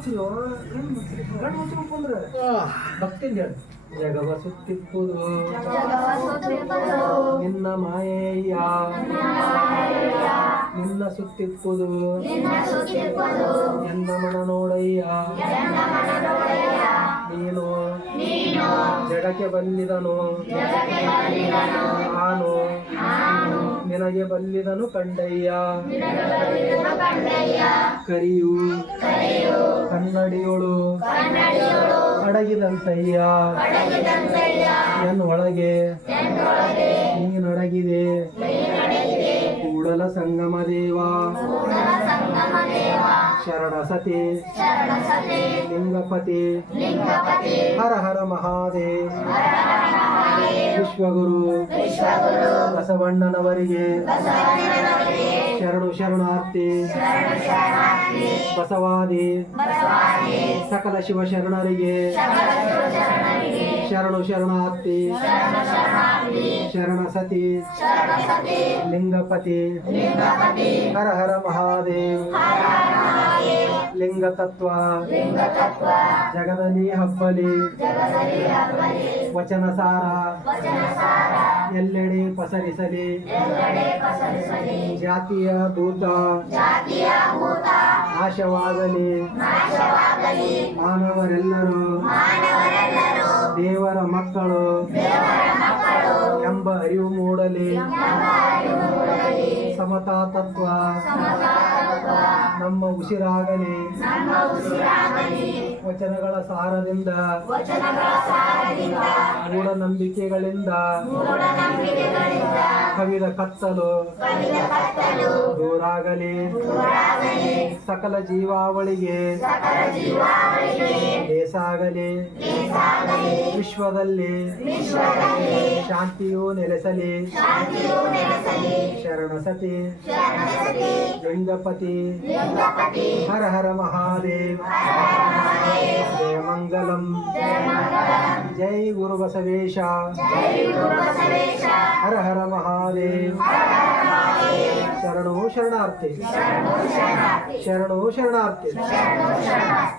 ಮುಚ್ಚಿಯೋ ಸುತ್ತಿಪ್ಪುದು. ನಿನ್ನ ಮಾಯಯ್ಯ ನಿನ್ನ ಸುತ್ತಿಪ್ಪುದು. ಎನ್ನ ಮನ ನೋಡಯ್ಯ. ನೀನು. ಜಗಕ್ಕೆ ಬಂದಿದನು. ನಾನು. ನಿನಗೆ ಬಲ್ಲಿದನು ಕಂಡಯ್ಯ. ಕರಿಯು. ಕನ್ನಡಿಯೋಳು. ಅಡಗಿದಂತಯ್ಯ. ಎನ್ ಒಳಗೆ ನೀನಡಗಿದೆ. ಕೂಡಲ ಸಂಗಮ ದೇವ. ಶರಣ ಸತಿ ಲಿಂಗಪತಿ. ಹರ ಹರ ಮಹಾದೇವ್. ವಿಶ್ವಗುರು. ಬಸವಣ್ಣನವರಿಗೆ. ಶರಣು ಶರಣಾರ್ಥಿ. ಬಸವಾದಿ. ಸಕಲ ಶಿವ ಶರಣರಿಗೆ. ಶರಣು ಶರಣಾರ್ಥಿ. ಶರಣ ಸತಿ ಲಿಂಗಪತಿ. ಹರ ಹರ ಮಹಾದೇವ್. ಲಿಂಗ ತತ್ವ ಜಗದಲ್ಲಿ ಹಬ್ಬಲಿ. ವಚನ ಸಾರ ಎಲ್ಲೆಡೆ ಪಸರಿಸಲಿ. ಜಾತಿಯ ದೂತ ನಾಶವಾಗಲಿ. ಮಾನವರೆಲ್ಲರೂ. ದೇವರ ಮಕ್ಕಳು. ಎಂಬ ಅರಿವು ಮೂಡಲಿ. ಸಮತಾ ತತ್ವ ನಮ್ಮ ಉಸಿರಾಗಲಿ. ವಚನಗಳ ಸಾರದಿಂದ. ಮೂಢನಂಬಿಕೆಗಳಿಂದ. ಕವಿದ ಕತ್ತಲು. ದೂರಾಗಲಿ. ಸಕಲ ಜೀವಾವಳಿಗೆ. ಬೇಸಾಗಲಿ ವಿಶ್ವದಲ್ಲಿ. ಶಾಂತಿಯು ನೆಲೆಸಲಿ. ಶರಣಸತಿ ಲಿಂಗಪತಿ. ಹರ ಹರ ಮಹಾದೇವ. ಜಯ ಮಂಗಲಂ. ಜೈ ಗುರು ಬಸವೇಶ ಹರ ಹರ ಮಹಾದೇವ್ ಶರಣು ಶರಣಾರ್ಥಿ ಶರಣು ಶರಣಾರ್ಥಿ